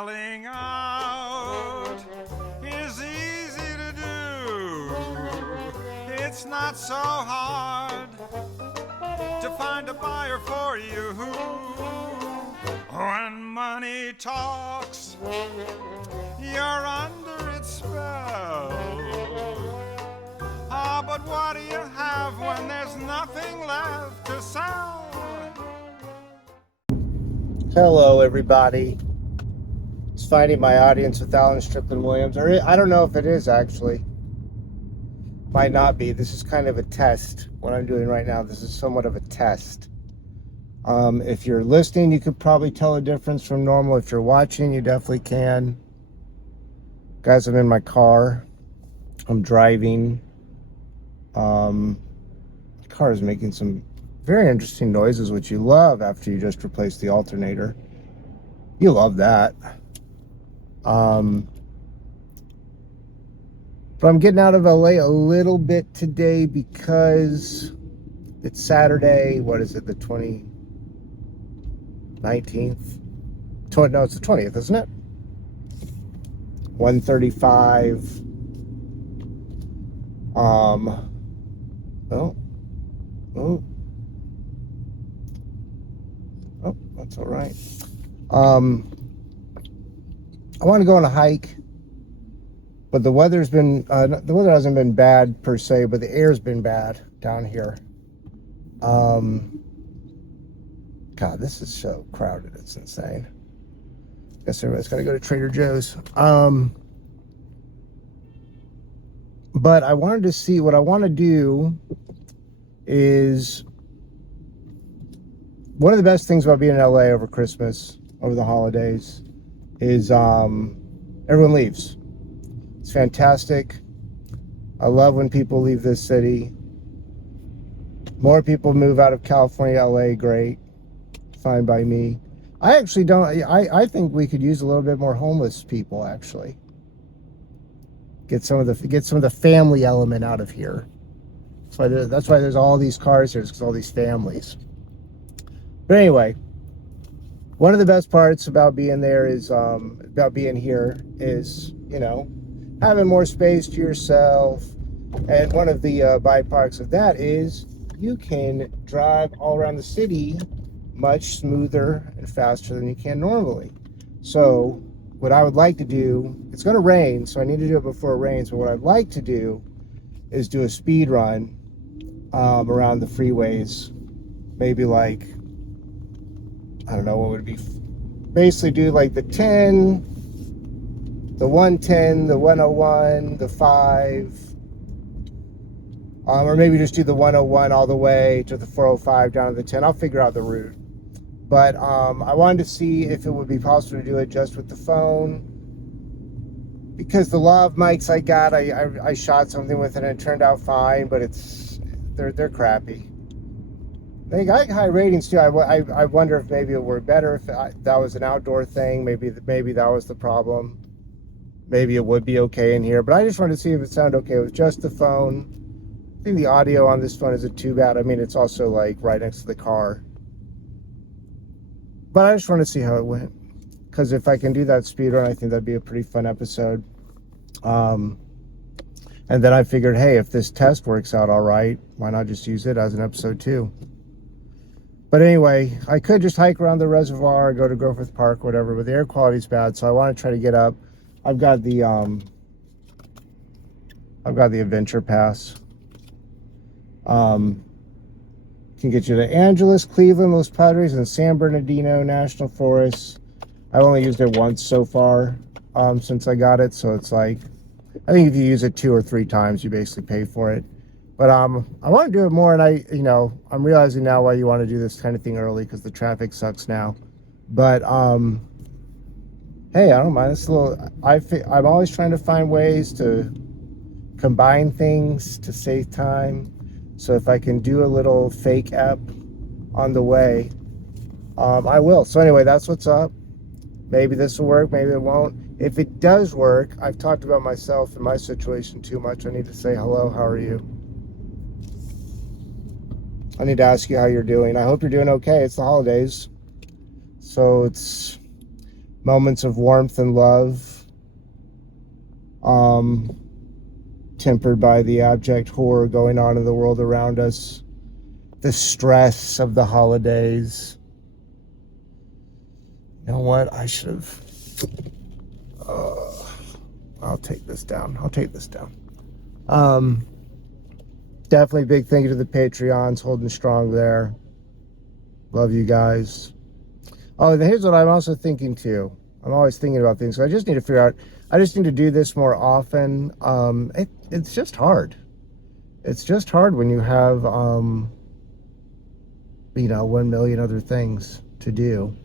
Selling out is easy to do. It's not so hard to find a buyer for you. When money talks, you're under its spell. Ah, but what do you have when there's nothing left to sell? Hello, everybody. It's Finding My Audience with Alan Strickland Williams. Or I don't know if it is, actually. Might not be. This is kind of a test. What I'm doing right now, this is somewhat of a test. If you're listening, you could probably tell a difference from normal. If you're watching, you definitely can. Guys, I'm in my car. I'm driving. The car is making some very interesting noises, which you love after you just replace the alternator. You love that. But I'm getting out of LA a little bit today because it's Saturday. What is it? The 19th? No, it's the 20th, isn't it? 1:35. Oh, that's all right. I want to go on a hike, but the weather hasn't been bad per se, but the air's been bad down here. God, this is so crowded, it's insane. Guess everybody's got to go to Trader Joe's. But I wanted to see, what I want to do is, one of the best things about being in LA over Christmas, over the holidays, is everyone leaves. It's fantastic. I love when people leave this city. More people move out of California, LA, great. Fine by me. I actually don't, I think we could use a little bit more homeless people, actually. Get some of the family element out of here. That's why there's all these cars here, because all these families. But anyway, one of the best parts about being there is, about being here is, having more space to yourself. And one of the byproducts of that is you can drive all around the city much smoother and faster than you can normally. So what I would like to do, it's going to rain, so I need to do it before it rains, but what I'd like to do is do a speed run around the freeways. Maybe like, I don't know what would be, basically do like the 10, the 110, the 101, the 5, or maybe just do the 101 all the way to the 405 down to the 10. I'll figure out the route. But I wanted to see if it would be possible to do it just with the phone, because the lav mics I got, I shot something with it and it turned out fine, but they're crappy. They got high ratings too. I wonder if maybe it were better if that was an outdoor thing. Maybe that was the problem. Maybe it would be okay in here, but I just wanted to see if it sounded okay with just the phone. I think the audio on this phone isn't too bad. I mean, it's also like right next to the car. But I just want to see how it went, because if I can do that speed run, I think that'd be a pretty fun episode. And then I figured, hey, if this test works out all right, why not just use it as an episode too? But anyway, I could just hike around the reservoir, go to Griffith Park, whatever, but the air quality's bad, so I want to try to get up. I've got the Adventure Pass. Can get you to Angeles, Cleveland, Los Padres, and San Bernardino National Forests. I've only used it once so far since I got it, so it's like, I think if you use it 2 or 3 times, you basically pay for it. But I want to do it more, and I'm realizing now why you want to do this kind of thing early, because the traffic sucks now. But hey, I don't mind. It's a little. I'm always trying to find ways to combine things to save time. So if I can do a little fake app on the way, I will. So anyway, that's what's up. Maybe this will work, maybe it won't. If it does work, I've talked about myself and my situation too much. I need to say hello, how are you? I need to ask you how you're doing. I hope you're doing okay. It's the holidays. So it's moments of warmth and love, tempered by the abject horror going on in the world around us, the stress of the holidays. You know what? I should have. I'll take this down. Definitely big thank you to the Patreons holding strong there. Love you guys. Oh, and here's what I'm also thinking too. I'm always thinking about things. So I just need to figure out. I just need to do this more often. It's just hard. It's just hard when you have, 1 million other things to do.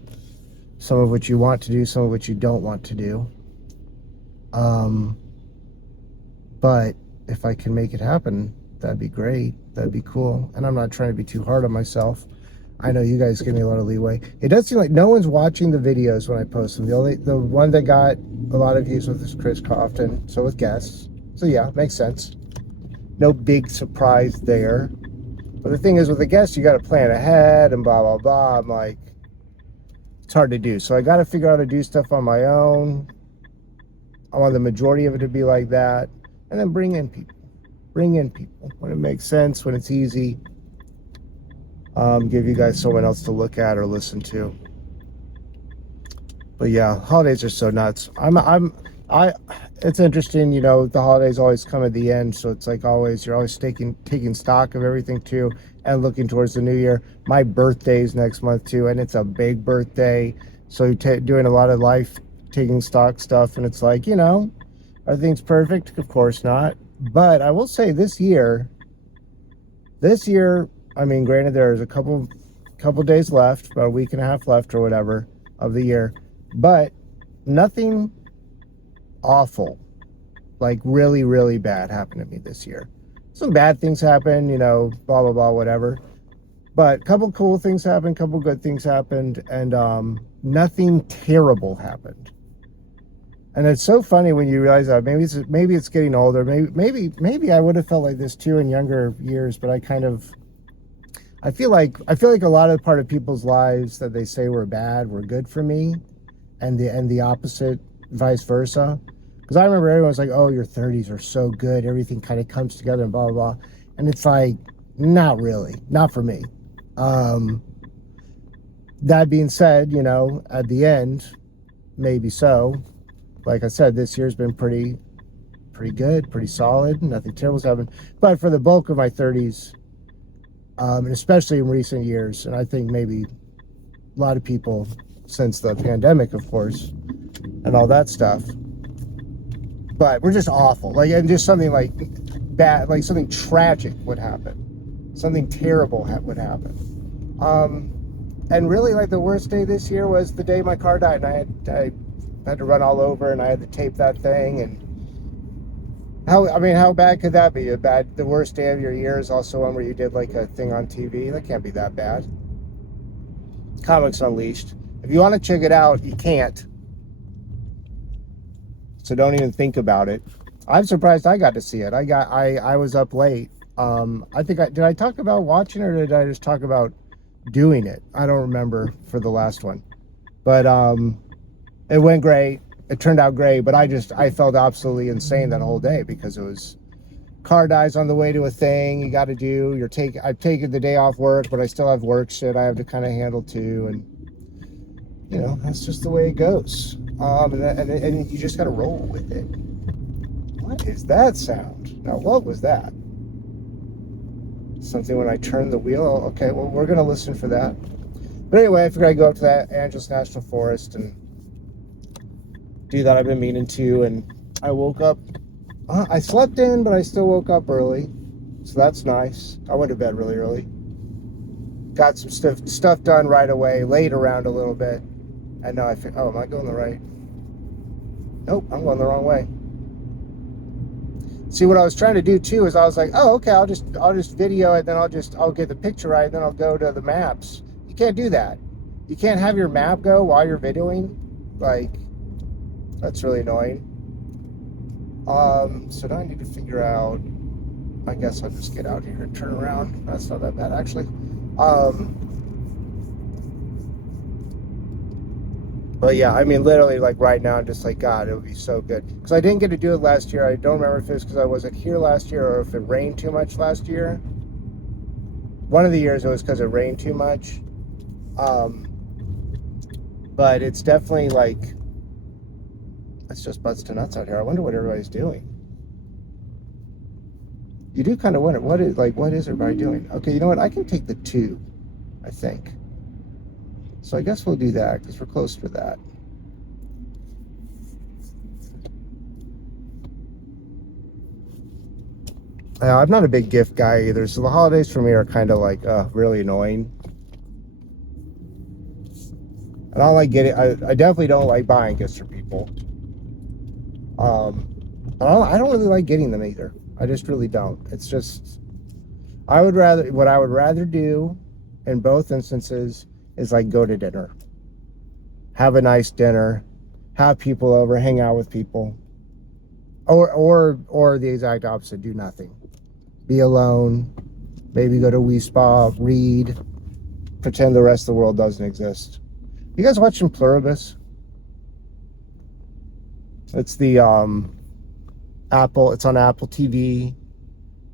Some of which you want to do, some of which you don't want to do. But if I can make it happen, that'd be great. That'd be cool. And I'm not trying to be too hard on myself. I know you guys give me a lot of leeway. It does seem like no one's watching the videos when I post them. The one that got a lot of views with is Chris Crofton. So with guests. So yeah, makes sense. No big surprise there. But the thing is, with the guests, you got to plan ahead and blah, blah, blah. I'm like, it's hard to do. So I got to figure out how to do stuff on my own. I want the majority of it to be like that. And then bring in people. Bring in people when it makes sense, when it's easy. Give you guys someone else to look at or listen to. But yeah, holidays are so nuts. It's interesting, the holidays always come at the end, so it's like you're always taking stock of everything too, and looking towards the new year. My birthday's next month too, and it's a big birthday, so you're doing a lot of life, taking stock stuff, and it's like, are things perfect? Of course not. But I will say this year, I mean, granted, there's a couple days left, about a week and a half left or whatever of the year, but nothing awful, like really, really bad happened to me this year. Some bad things happened, blah, blah, blah, whatever. But a couple cool things happened, couple good things happened, and nothing terrible happened. And it's so funny when you realize that maybe it's getting older. Maybe I would have felt like this too in younger years, but I feel like a lot of part of people's lives that they say were bad were good for me, and the opposite, vice versa. Because I remember everyone was like, "Oh, your 30s are so good. Everything kind of comes together and blah blah blah," and it's like, not really, not for me. That being said, at the end, maybe so. Like I said, this year's been pretty good, pretty solid. Nothing terrible's happened. But for the bulk of my 30s, and especially in recent years, and I think maybe a lot of people since the pandemic, of course, and all that stuff. But we're just awful. And just something like bad, like something tragic would happen. Something terrible would happen. And really, like, the worst day this year was the day my car died, and I had to run all over, and I had to tape that thing. And how bad could that be? The worst day of your year is also one where you did like a thing on TV. That can't be that bad. Comics Unleashed. If you want to check it out, you can't. So don't even think about it. I'm surprised I got to see it. I was up late. Did I talk about watching it, or did I just talk about doing it? I don't remember for the last one. But it went great. It turned out great, but I felt absolutely insane that whole day, because it was car dies on the way to a thing you got to do. I've taken the day off work, but I still have work shit I have to kind of handle too, and that's just the way it goes. And you just got to roll with it. What is that sound? Now, what was that? Something when I turned the wheel? Oh, okay, well, we're gonna listen for that. But anyway, I figured I'd go up to that Angeles National Forest and do that. I've been meaning to, and I woke up. I slept in, but I still woke up early, so that's nice. I went to bed really early. Got some stuff done right away. Laid around a little bit, and now I think, oh, am I going the right? Nope, I'm going the wrong way. See, what I was trying to do too is I was like, oh, okay, I'll just video it, then I'll get the picture right, then I'll go to the maps. You can't do that. You can't have your map go while you're videoing. Like, that's really annoying. So now I need to figure out, I guess I'll just get out here and turn around. That's not that bad, actually. But yeah, I mean, literally, like right now, I'm just like, God, it would be so good. Because I didn't get to do it last year. I don't remember if it was because I wasn't here last year or if it rained too much last year. One of the years it was because it rained too much. Um, but it's definitely like, it's just butts to nuts out here. I wonder what everybody's doing. You do kind of wonder, what is everybody doing? Okay, you know what? I can take the 2, I think. So I guess we'll do that because we're close to that. I'm not a big gift guy either, so the holidays for me are kind of like really annoying. I don't like getting. I definitely don't like buying gifts for people. I don't really like getting them either. I just really don't. It's just what I would rather do in both instances is like go to dinner, have a nice dinner, have people over, hang out with people, or the exact opposite, do nothing. Be alone, maybe go to Wii Spa, read, pretend the rest of the world doesn't exist. You guys watching Pluribus? It's the Apple. It's on Apple TV.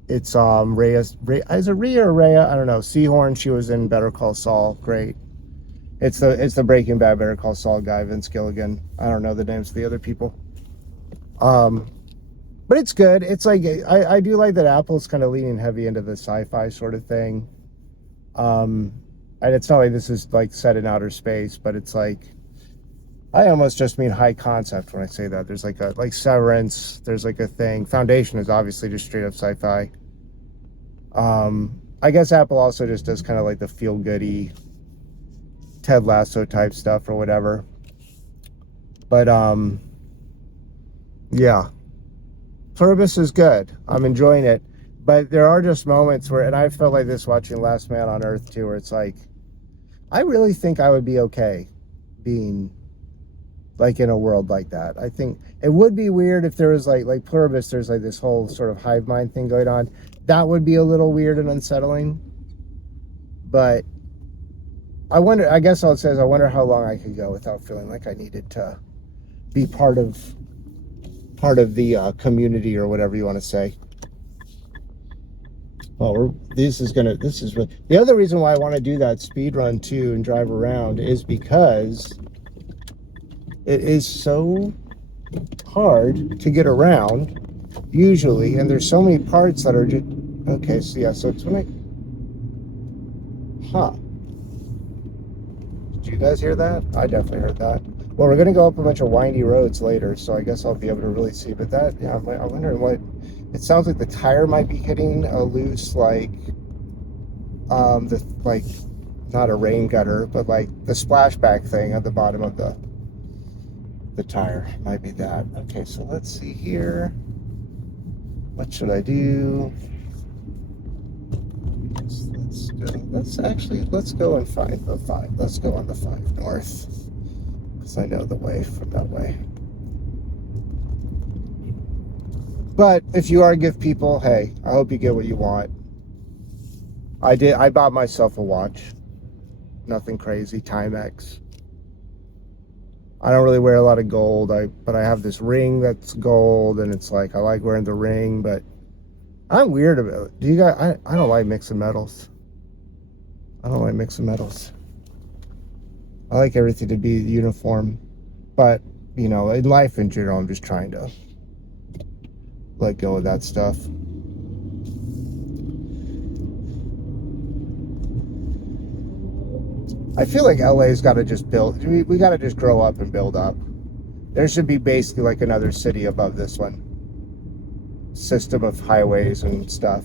It's Rhea. Is it Rhea or Rhea? I don't know. Seahorn. She was in Better Call Saul. Great. It's the Breaking Bad Better Call Saul guy, Vince Gilligan. I don't know the names of the other people. But it's good. It's like I do like that Apple's kind of leaning heavy into the sci-fi sort of thing. And it's not like this is like set in outer space, but it's like I almost just mean high concept when I say that. There's like Severance. There's like a thing. Foundation is obviously just straight up sci-fi. I guess Apple also just does kind of like the feel-goody Ted Lasso type stuff or whatever. But yeah. Pluribus is good. I'm enjoying it. But there are just moments where, and I felt like this watching Last Man on Earth too, where it's like, I really think I would be okay being like in a world like that. I think it would be weird if there was like Pluribus, there's like this whole sort of hive mind thing going on. That would be a little weird and unsettling. But I guess all it says, I wonder how long I could go without feeling like I needed to be part of the community or whatever you want to say. Well, the other reason why I want to do that speed run too and drive around is because it is so hard to get around usually, and there's so many parts that are just okay. So yeah, so it's when did you guys hear that? I definitely heard that. Well, we're gonna go up a bunch of windy roads later, so I guess I'll be able to really see. But that, yeah, I'm wondering what. It sounds like the tire might be hitting a loose, like, not a rain gutter, but like the splashback thing at the bottom of the tire. Might be that. Okay, so let's see here. What should I do? Let's go. Let's go and find the 5. Let's go on the 5 north, because I know the way from that way. But if you are gift people, hey, I hope you get what you want. I bought myself a watch. Nothing crazy, Timex. I don't really wear a lot of gold, but I have this ring that's gold, and it's like I like wearing the ring, but I'm weird about it. Do you guys? I don't like mixing metals. I don't like mixing metals. I like everything to be uniform, but you know, in life in general, I'm just trying to let go of that stuff. I feel like LA's got to just build. We got to just grow up and build up. There should be basically like another city above this one. System of highways and stuff.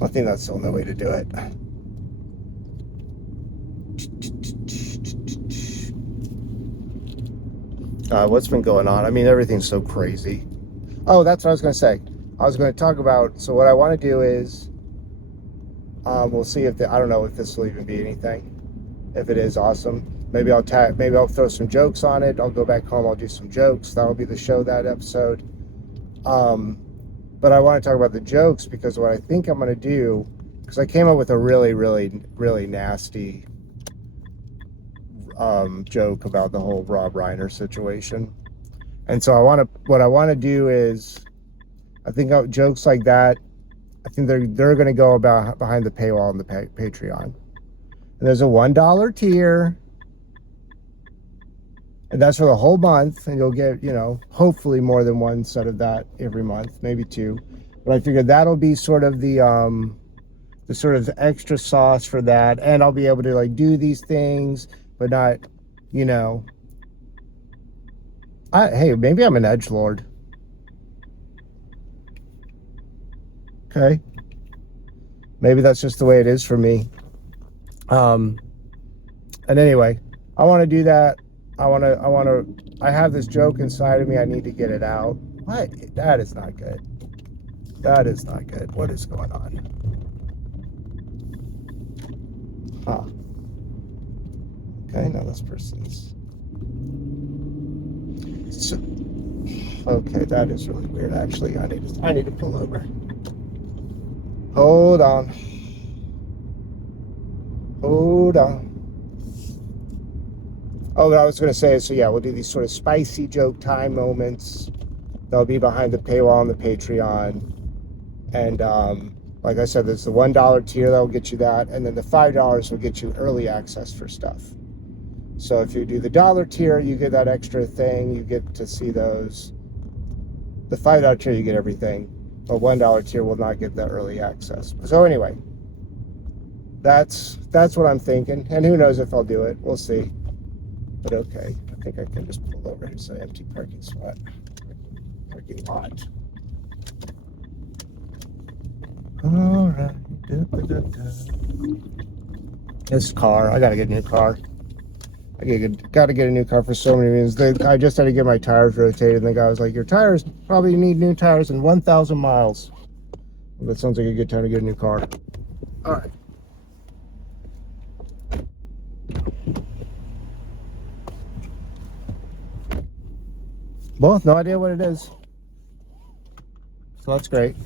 I think that's the only way to do it. What's been going on? I mean, everything's so crazy. Oh, that's what I was going to say. I was going to talk about, so what I want to do is, we'll see if, I don't know if this will even be anything. If it is, awesome. Maybe I'll throw some jokes on it. I'll go back home, I'll do some jokes. That'll be the show, that episode. But I want to talk about the jokes because what I think I'm going to do because I came up with a really, really, really nasty joke about the whole Rob Reiner situation. And so what I want to do is, I think jokes like that, I think they're going to go about behind the paywall on the Patreon. And there's a $1 tier, and that's for the whole month, and you'll get, hopefully more than one set of that every month, maybe two. But I figured that'll be sort of the sort of extra sauce for that, and I'll be able to like do these things, but not, hey, maybe I'm an edgelord. Okay, maybe that's just the way it is for me. And anyway, I want to do that. I have this joke inside of me. I need to get it out. What? That is not good. That is not good. What is going on? Huh. Okay, no, this person's. So, okay, that is really weird. Actually, I need to pull over. Hold on. Hold on. Oh, what I was going to say is, so yeah, we'll do these sort of spicy joke time moments. They'll be behind the paywall on the Patreon. And like I said, there's the $1 tier that will get you that. And then the $5 will get you early access for stuff. So if you do the $1 tier, you get that extra thing. You get to see those. The $5 tier, you get everything. The $1 tier will not get that early access. So anyway, that's what I'm thinking. And who knows if I'll do it. We'll see. But okay, I think I can just pull over. Here's an empty parking spot. Parking lot. All right. This car, I gotta get a new car. Gotta get a new car for so many reasons. I just had to get my tires rotated, and the guy was like, "Your tires probably need new tires in 1,000 miles." Well, that sounds like a good time to get a new car. All right. Both, no idea what it is. So that's great.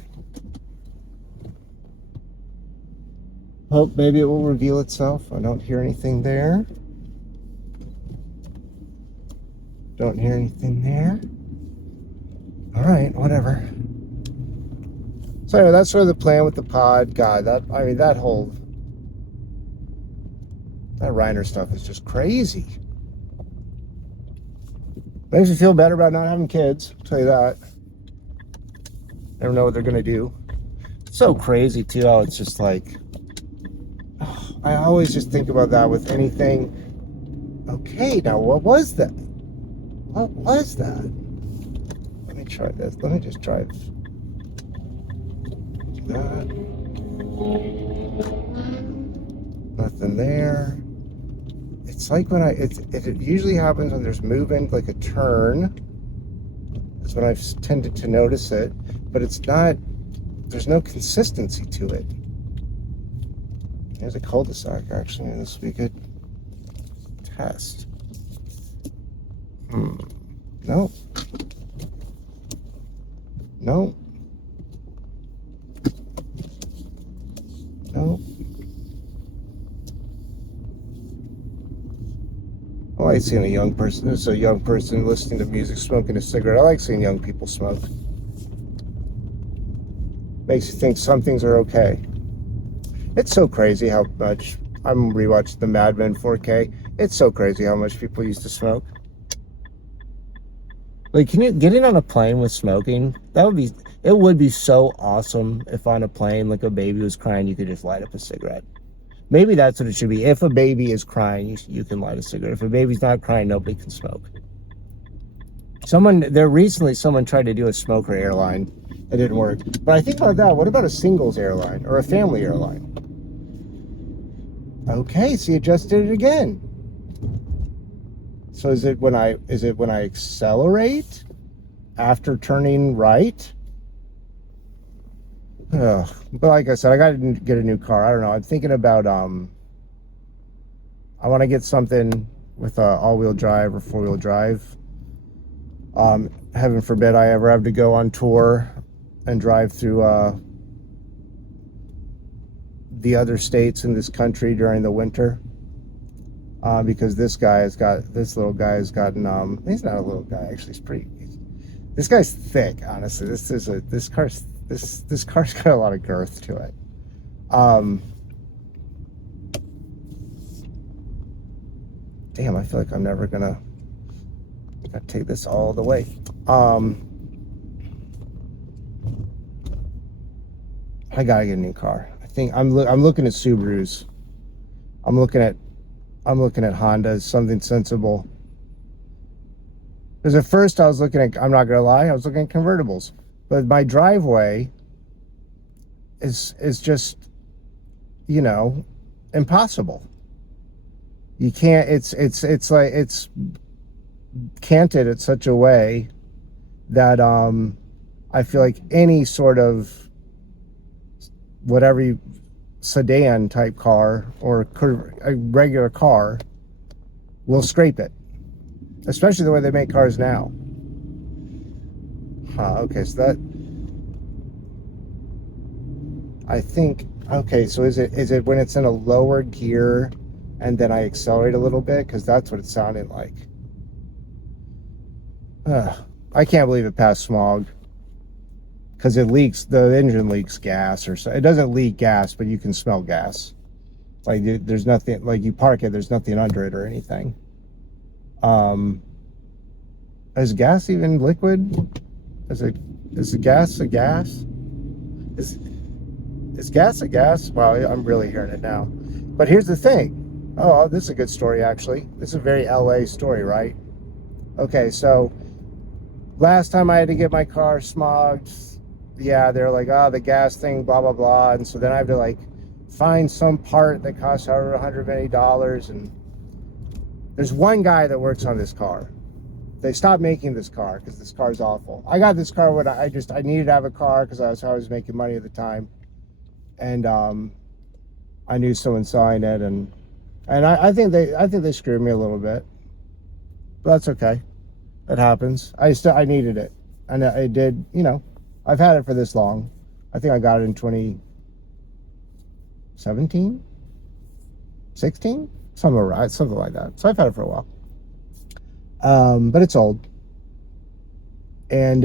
Hope maybe it will reveal itself. I don't hear anything there. Don't hear anything there. All right, whatever. So anyway, that's sort of the plan with the pod. God, that Reiner stuff is just crazy. Makes me feel better about not having kids, I'll tell you that. Never know what they're gonna do. It's so crazy too, how it's just like, I always just think about that with anything. Okay, now what was that? What was that? Let me try this. Let me just drive. That. Nothing there. It's like when it usually happens when there's movement, like a turn. That's when I've tended to notice it, but it's not, there's no consistency to it. There's a cul-de-sac, actually. This would be a good test. No. No. No. I like seeing a young person. There's a young person listening to music, smoking a cigarette. I like seeing young people smoke. Makes you think some things are okay. It's so crazy how much, I'm rewatching the Mad Men 4K. It's so crazy how much people used to smoke. Like, can you get in on a plane with smoking? It would be so awesome if on a plane, like a baby was crying, you could just light up a cigarette. Maybe that's what it should be. If a baby is crying, you can light a cigarette. If a baby's not crying, nobody can smoke. Recently someone tried to do a smoker airline. It didn't work. But I think about that. What about a singles airline or a family airline? Okay, so you just did it again. So is it when I accelerate after turning right? Ugh. But like I said, I got to get a new car. I don't know. I'm thinking about I want to get something with all-wheel drive or four-wheel drive. Heaven forbid I ever have to go on tour and drive through the other states in this country during the winter. Because this little guy has gotten, he's not a little guy, actually. This guy's thick, honestly. This car's got a lot of girth to it. Damn, I feel like I'm never gonna take this all the way. I gotta get a new car. I think I'm looking at Subarus. I'm looking at Hondas, something sensible. Because at first I was looking at, I'm not gonna lie, I was looking at convertibles. But my driveway is just, impossible. You can't, it's like, it's canted in such a way that I feel like any sort of whatever sedan type car or a regular car will scrape it, especially the way they make cars now. Okay, so that, I think, okay, so is it when it's in a lower gear and then I accelerate a little bit? Because that's what it sounded like. I can't believe it passed smog. Because it leaks, the engine leaks gas, or so. It doesn't leak gas, but you can smell gas. Like there's nothing, like you park it, there's nothing under it or anything. Is gas even liquid? Is the gas a gas? Is gas a gas? Wow, I'm really hearing it now. But here's the thing. Oh, this is a good story, actually. This is a very LA story, right? Okay, so last time I had to get my car smogged, yeah, they're like, oh, the gas thing, blah, blah, blah. And so then I have to like find some part that costs however $100 many. And there's one guy that works on this car. They stopped making this car because this car is awful. I got this car when I needed to have a car because I was making money at the time. And I knew someone selling it, and I think they screwed me a little bit. But that's okay. It happens. I needed it. And it did, I've had it for this long. I think I got it in 2017, 16, something like that. So I've had it for a while. But it's old. And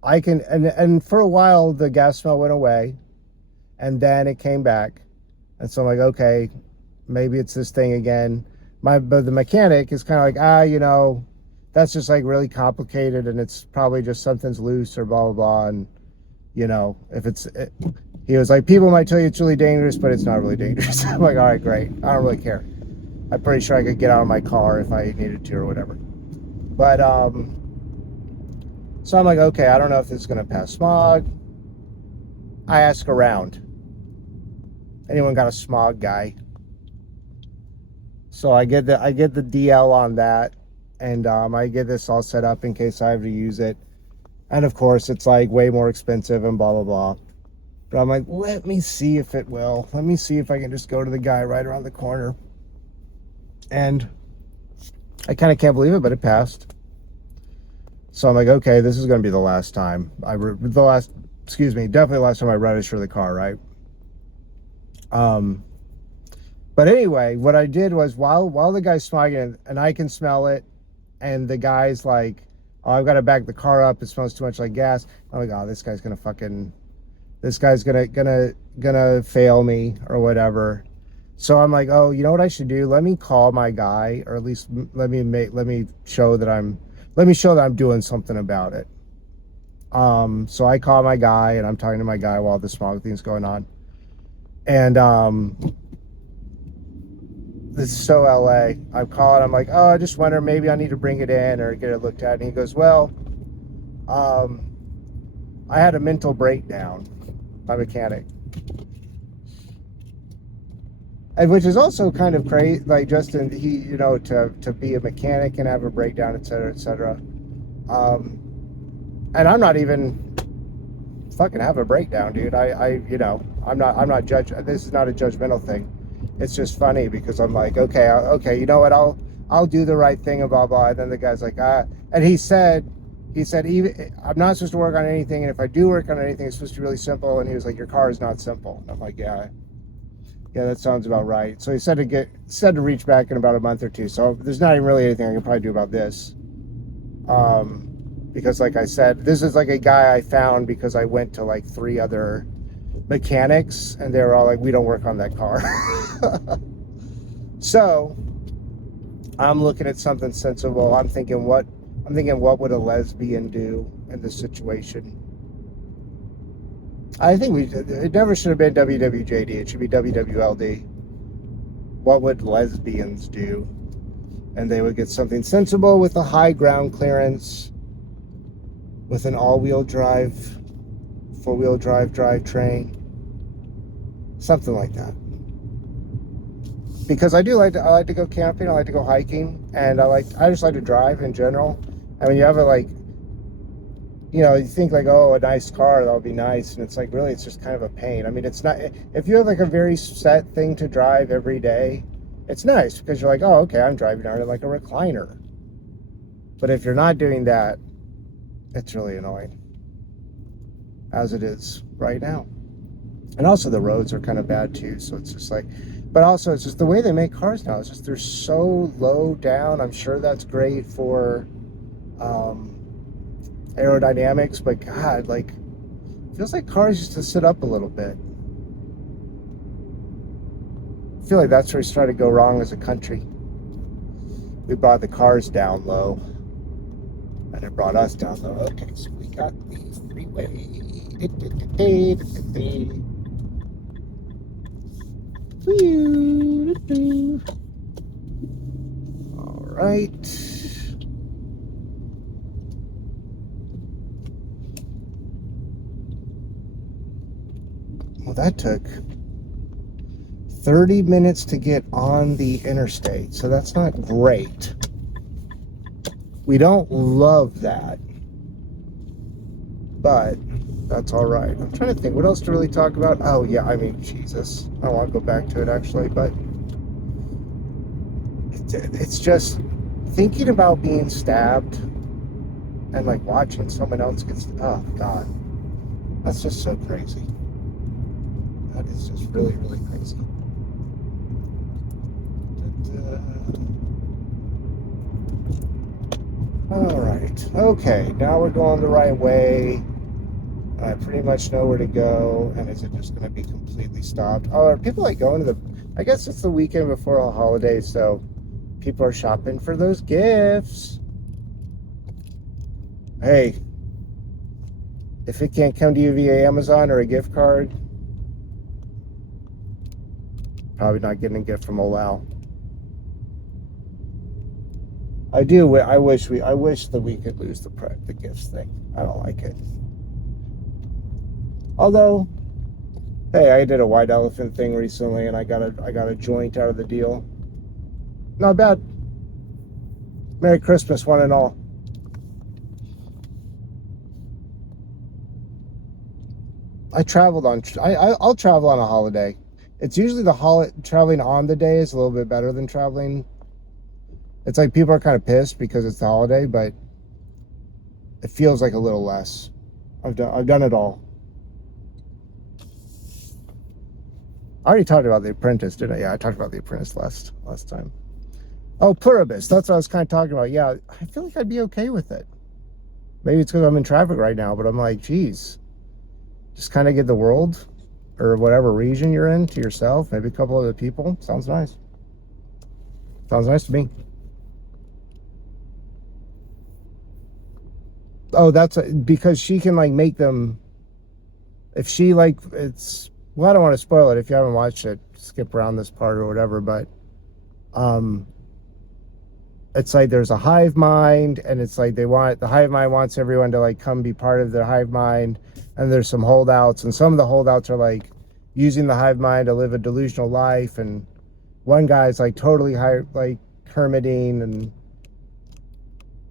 I can, and for a while the gas smell went away, and then it came back, and so I'm like, okay, maybe it's this thing again. But the mechanic is kind of like, that's just like really complicated, and it's probably just something's loose or blah blah blah. And he was like, people might tell you it's really dangerous, but it's not really dangerous. I'm like, all right, great. I don't really care. I'm pretty sure I could get out of my car if I needed to or whatever. But so I'm like, okay, I don't know if this is gonna pass smog. I ask around. Anyone got a smog guy? So I get the DL on that, and I get this all set up in case I have to use it. And of course, it's like way more expensive and blah blah blah. But I'm like, let me see if it will. Let me see if I can just go to the guy right around the corner. And I kind of can't believe it, but it passed. So I'm like, okay, this is going to be the last time. Definitely the last time I register the car, right? But anyway, what I did was while the guy's smogging and I can smell it, and the guy's like, oh, I've got to back the car up. It smells too much like gas. I'm like, oh, this guy's gonna fail me or whatever. So I'm like, oh, you know what I should do? Let me call my guy, or at least let me show that I'm doing something about it. So I call my guy, and I'm talking to my guy while the smog thing's going on. And this is so LA. I'm calling, I'm like, oh, I just wonder, maybe I need to bring it in or get it looked at. And he goes, well, I had a mental breakdown, my mechanic. And which is also kind of crazy, like Justin, to be a mechanic and have a breakdown, et cetera, et cetera. And I'm not even fucking have a breakdown, dude. I'm not judging. This is not a judgmental thing. It's just funny because I'm like, okay, you know what? I'll do the right thing and blah blah. And then the guy's like, and he said, He said, even I'm not supposed to work on anything, and if I do work on anything, it's supposed to be really simple. And he was like, your car is not simple. And I'm like, yeah, that sounds about right. So he said to reach back in about a month or two. So there's not even really anything I can probably do about this. Because like I said, this is like a guy I found because I went to like 3 other mechanics, and they were all like, we don't work on that car. So I'm looking at something sensible. I'm thinking what would a lesbian do in this situation? I think it never should have been WWJD. It should be WWLD. What would lesbians do? And they would get something sensible with a high ground clearance, with an all-wheel drive, 4-wheel drive drivetrain, something like that. Because I like to go camping, I like to go hiking, and I just like to drive in general. I mean, you have you think like, oh, a nice car, that'll be nice, and it's like, really, it's just kind of a pain. I mean, it's not, if you have like a very set thing to drive every day, it's nice because you're like, oh, okay, I'm driving around in like a recliner. But if you're not doing that, it's really annoying, as it is right now. And also the roads are kind of bad too, so it's just like, but also it's just the way they make cars now. It's just they're so low down. I'm sure that's great for aerodynamics, but God, like, it feels like cars used to sit up a little bit. I feel like that's where we started to go wrong as a country. We brought the cars down low, and it brought us down low. Okay, so we got the freeway. All right. Well, that took 30 minutes to get on the interstate, so that's not great. We don't love that, but that's all right. I'm trying to think, what else to really talk about? Oh, yeah, I mean, Jesus. I don't want to go back to it, actually, but it's just thinking about being stabbed and, like, watching someone else get stabbed. Oh, God. That's just so crazy. That is just really, really crazy. All right. Okay, now we're going the right way. I pretty much know where to go, and is it just going to be completely stopped? Oh, are people like going to I guess it's the weekend before a holiday, so people are shopping for those gifts. Hey, if it can't come to you via Amazon or a gift card, probably not getting a gift from old Al. I wish that we could lose the gifts thing. I don't like it. Although, hey, I did a white elephant thing recently, and I got a joint out of the deal. Not bad. Merry Christmas, one and all. I'll travel on a holiday. It's usually traveling on the day is a little bit better than traveling. It's like people are kind of pissed because it's the holiday, but it feels like a little less. I've done it all. I already talked about The Apprentice, didn't I? Yeah, I talked about The Apprentice last time. Oh, Pluribus. That's what I was kind of talking about. Yeah, I feel like I'd be okay with it. Maybe it's because I'm in traffic right now, but I'm like, geez, just kind of get the world or whatever region you're in to yourself, maybe a couple other people. Sounds nice. Sounds nice to me. Oh, that's because she can like make them. If she like, it's, well, I don't want to spoil it. If you haven't watched it, skip around this part or whatever. But it's like there's a hive mind, and it's like the hive mind wants everyone to like come be part of the hive mind, and there's some holdouts, and some of the holdouts are like using the hive mind to live a delusional life, and one guy's like totally like hermiting, and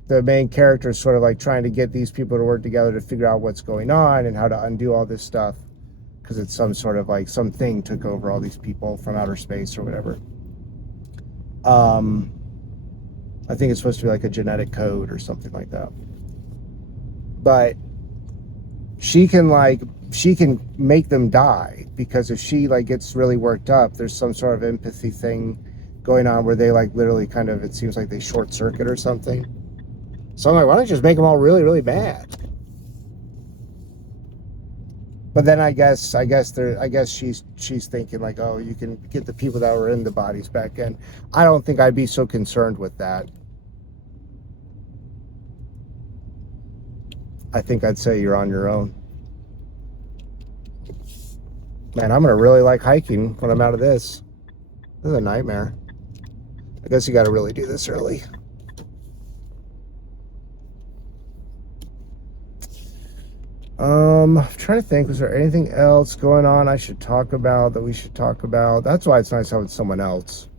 the main character is sort of like trying to get these people to work together to figure out what's going on and how to undo all this stuff, because it's some sort of like something took over all these people from outer space or whatever. I think it's supposed to be like a genetic code or something like that. but she can make them die, because if she like gets really worked up, there's some sort of empathy thing going on where they like literally kind of, it seems like they short circuit or something. So I'm like, why don't you just make them all really, really mad? But then I guess she's thinking like, oh, you can get the people that were in the bodies back in. I don't think I'd be so concerned with that. I think I'd say you're on your own. Man, I'm gonna really like hiking when I'm out of this. This is a nightmare. I guess you gotta really do this early. I'm trying to think, was there anything else going on I should talk about that we should talk about? That's why it's nice having someone else,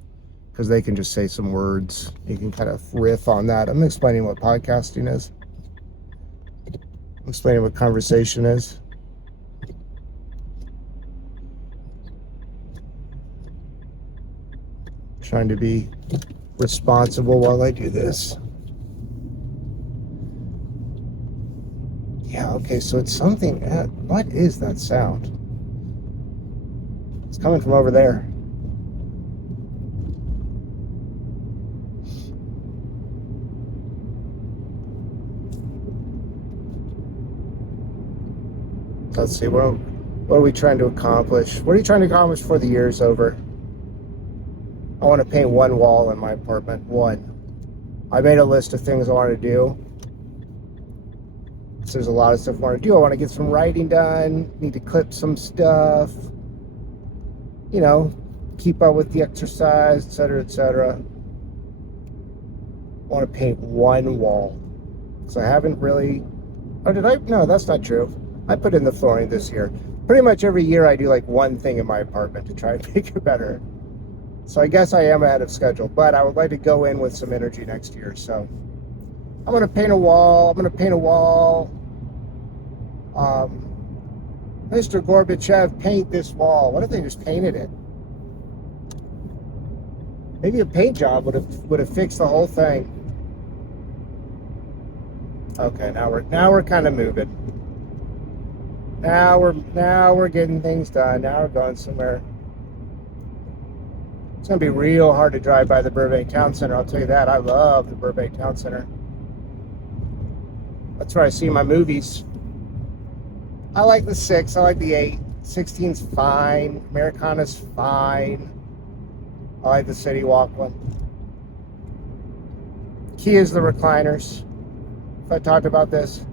because they can just say some words. You can kind of riff on that. I'm explaining what podcasting is. I'm explaining what conversation is. Trying to be responsible while I do this. Yeah, okay, so it's something. What is that sound? It's coming from over there. Let's see, what are we trying to accomplish? What are you trying to accomplish before the year's over? I want to paint one wall in my apartment. One. I made a list of things I want to do. So there's a lot of stuff I want to do. I want to get some writing done. Need to clip some stuff. You know, keep up with the exercise, etc., etc. I want to paint one wall. So I haven't really... Oh, did I? No, that's not true. I put in the flooring this year. Pretty much every year I do like one thing in my apartment to try and make it better. So I guess I am ahead of schedule, but I would like to go in with some energy next year. So I'm going to paint a wall. Mr. Gorbachev, paint this wall. What if they just painted it? Maybe a paint job would have fixed the whole thing. Okay, now we're kind of moving. Now we're getting things done. Now we're going somewhere. It's going to be real hard to drive by the Burbank Town Center, I'll tell you that. I love the Burbank Town Center. That's where I see my movies. I like the 6, I like the 8. 16's fine. Americana's fine. I like the City Walk one. Key is the recliners. If I talked about this.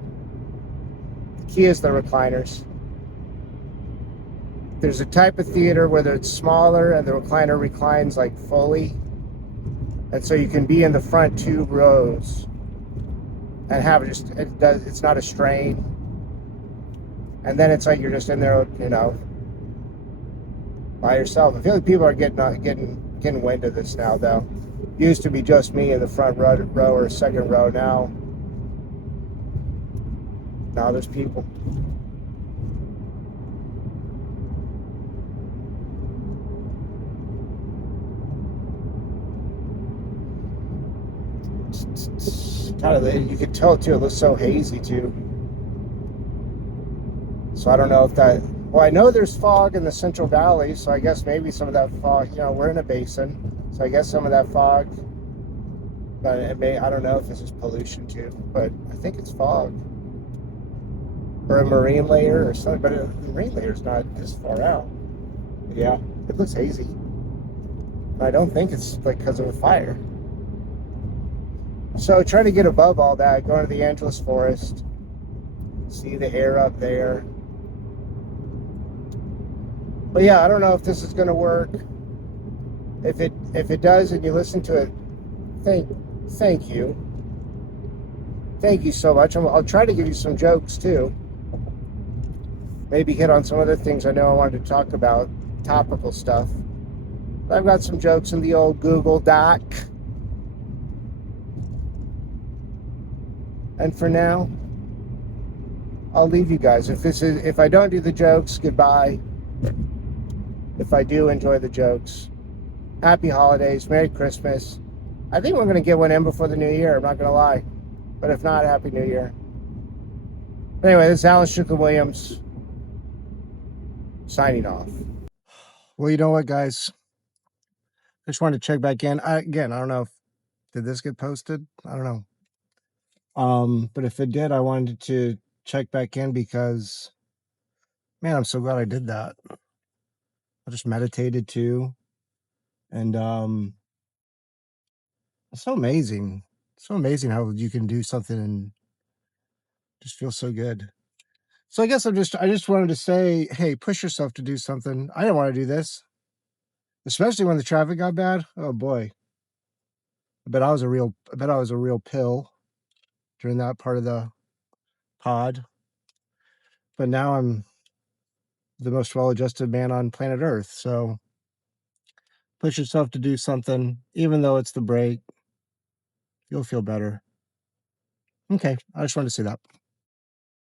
The key is the recliners. There's a type of theater where it's smaller and the recliner reclines like fully, and so you can be in the front 2 rows and have it just, it's not a strain, and then it's like you're just in there, you know, by yourself. I feel like people are getting wind of this now, though. It used to be just me in the front row or second row. Now there's people. You could tell too, it looks so hazy too. So I don't know if that, well, I know there's fog in the Central Valley, so I guess maybe some of that fog, you know, we're in a basin, so I guess some of that fog, but it may, I don't know if this is pollution too, but I think it's fog. Or a marine layer or something, but the marine layer is not this far out. Yeah, it looks hazy. I don't think it's like because of a fire. So trying to get above all that, going to the Angeles Forest, see the air up there. But yeah, I don't know if this is going to work. If it does and you listen to it, thank you. Thank you so much. I'll try to give you some jokes too. Maybe hit on some other things I know I wanted to talk about, topical stuff. I've got some jokes in the old Google Doc. And for now, I'll leave you guys. If I don't do the jokes, goodbye. If I do, enjoy the jokes. Happy holidays, Merry Christmas. I think we're going to get one in before the new year, I'm not going to lie. But if not, Happy New Year. Anyway, this is Alan Strickland Williams signing off. Well, you know what, guys? I just wanted to check back in. I don't know if did this get posted. I don't know. But if it did, I wanted to check back in because, man, I'm so glad I did that. I just meditated too, and it's so amazing. So amazing how you can do something and just feel so good. So I guess I just wanted to say, hey, push yourself to do something. I didn't want to do this, especially when the traffic got bad. Oh boy, I bet I was a real pill during that part of the pod. But now I'm the most well-adjusted man on planet Earth. So push yourself to do something, even though it's the break. You'll feel better. Okay, I just wanted to say that.